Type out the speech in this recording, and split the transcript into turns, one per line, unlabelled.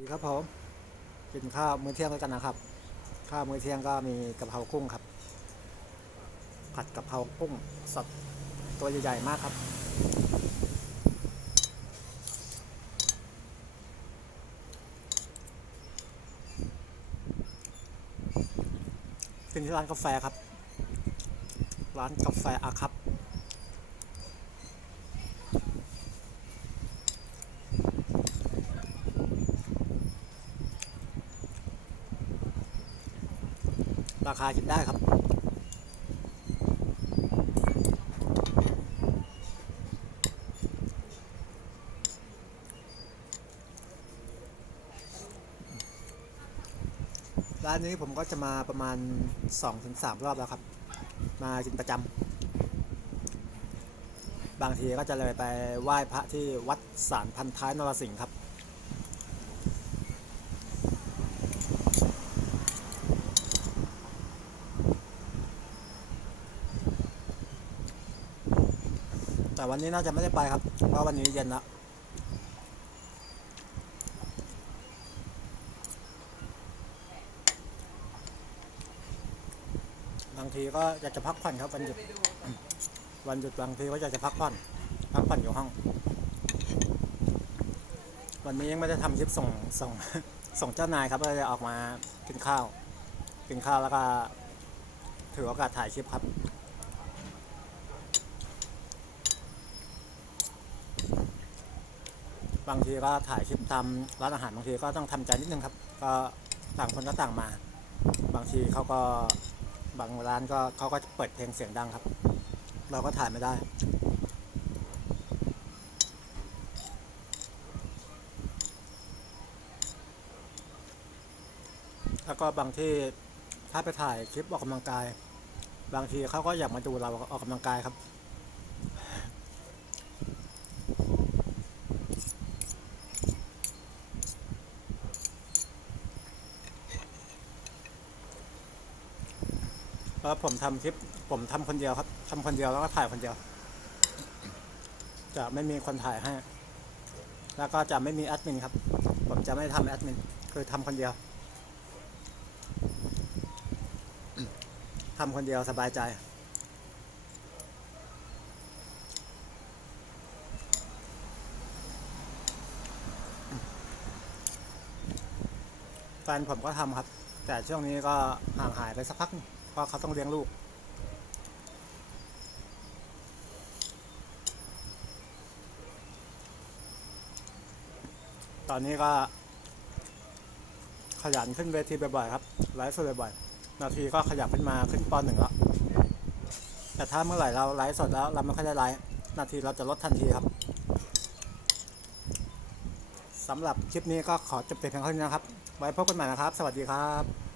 ดีครับผมกินข้าวมื้อเที่ยงด้วยกันนะครับ ข้าวมื้อเที่ยงก็มีกะเพรากุ้งครับ ผัดกะเพรากุ้งสดตัวใหญ่ๆมากครับ กินที่ร้านกาแฟครับ ร้านกาแฟอาครับ ราคาคิดได้ครับ ร้านนี้ผมก็จะมาประมาณ 2-3 รอบแล้วครับ มากินประจำบางทีก็จะเลยไปไหว้พระที่วัดสารพันท้ายนรสิงห์ครับ แต่วันนี้น่าจะไม่ได้ไปครับ เพราะวันนี้เย็นแล้วบางทีก็อยากจะพักผ่อนครับวันหยุด วันหยุดบางทีก็อยากจะพักผ่อน พักผ่อนอยู่ห้อง วันนี้ยังไม่ได้ทำคลิปส่งส่งส่งเจ้านายครับก็เลยออกมากินข้าว กินข้าวแล้วก็ถือโอกาสถ่ายคลิปครับ บางทีก็ถ่ายคลิปทำร้านอาหารบางทีก็ต้องทำใจนิดนึงครับ ก็ต่างคนก็ต่างมา บางทีเขาก็บางร้านก็เขาก็เปิดเพลงเสียงดังครับ เราก็ถ่ายไม่ได้แล้วก็บางที่ถ้าไปถ่ายคลิปออกกำลังกาย บางทีเขาก็อยากมาดูเราออกกำลังกายครับ เพราะผมทำคลิปผมทำคนเดียวครับทำคนเดียวแล้วก็ถ่ายคนเดียว จะไม่มีคนถ่ายให้ แล้วก็จะไม่มีแอดมินครับ ผมจะไม่ทำแอดมินคือทำคนเดียวทำคนเดียวสบายใจแฟนผมก็ทำครับ แต่ช่วงนี้ก็ห่างหายไปสักพักนึง ราะเขาต้องเลี้ยงลูก ตอนนี้ก็ ขยันขึ้นเวทีบ่อยๆครับไลฟ์สดบ่อยๆนาทีก็ขยับขึ้นมาขึ้นปอนหนึ่งแล้ว แต่ถ้าเมื่อไหร่เราไลฟ์สดแล้วเราไม่ค่อยได้ไลฟ์นาทีเราจะลดทันทีครับสำหรับคลิปนี้ก็ขอจบเพียงเท่านี้นะครับ ไว้พบกันใหม่นะครับ สวัสดีครับ